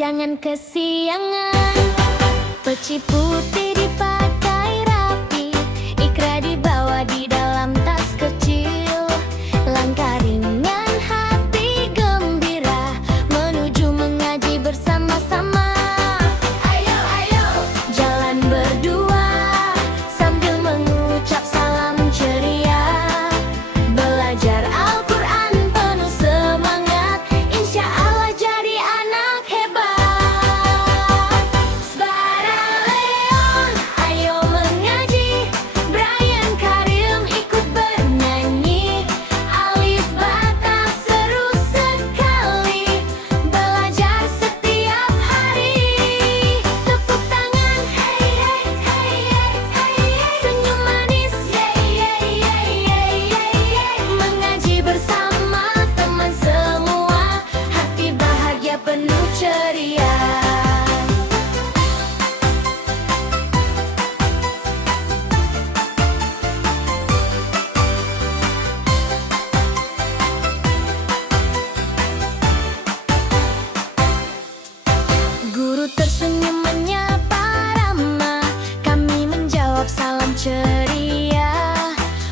jangan kesiangan. Peci putih dipakai rapi, Iqra dibawa di dalam tas kecil. Langkah ringan, hati gembira, menuju mengaji bersama-sama. Ayo, ayo, jalan berdua sambil mengucap salam ceria. Belajar Al-Quran penuh semangat, insya Allah jadi anak hebat. Sbaraleon, ayo mengaji. Brian Karim ikut bernyanyi. Alif bata seru sekali, belajar setiap hari. Tepuk tangan, hey hey hey hey hey. Senyum manis, hey hey hey hey hey. Mengaji bersama teman semua, hati bahagia penuh ceria. Guru tersenyum menyapa ramah, kami menjawab salam ceria.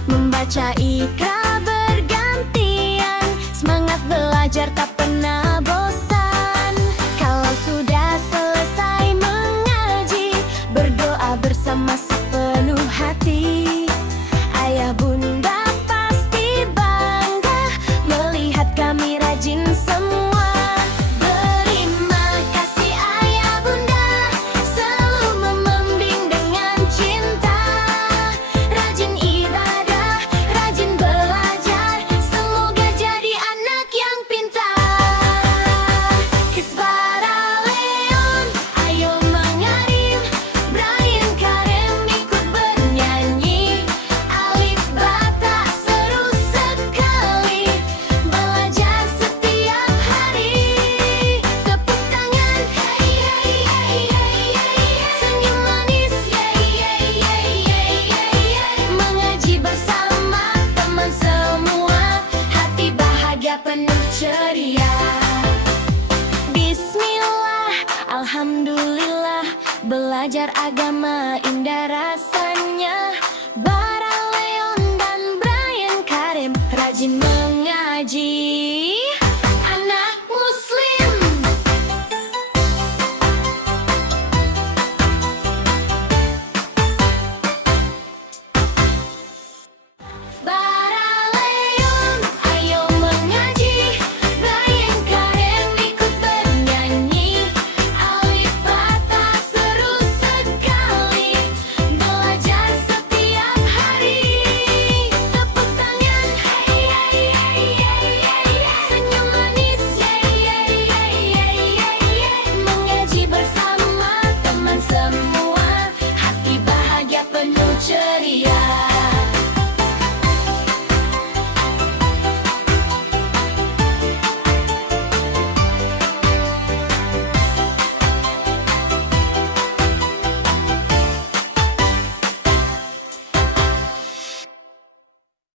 Membaca Iqra bergantian, semangat belajar tak pernah bosan. Kalau sudah selesai mengaji, berdoa bersama sepenuh hati. Ayah bunda pasti bangga melihat kami rajin semua. Terima kasih ayah bunda, selalu membimbing dengan cinta. Rajin ibadah, rajin belajar, semoga jadi anak yang pintar. Sbaraleon, ayo mengarim. Brian Karim ikut bernyanyi. Alif bata seru sekali, belajar setiap hari. Tepuk tangan, hey hey hey hey hey. Senyum manis, hey hey hey hey hey. Mengaji bersama teman semua, hati bahagia penuh ceria. Bismillah, alhamdulillah, belajar agama indah rasanya.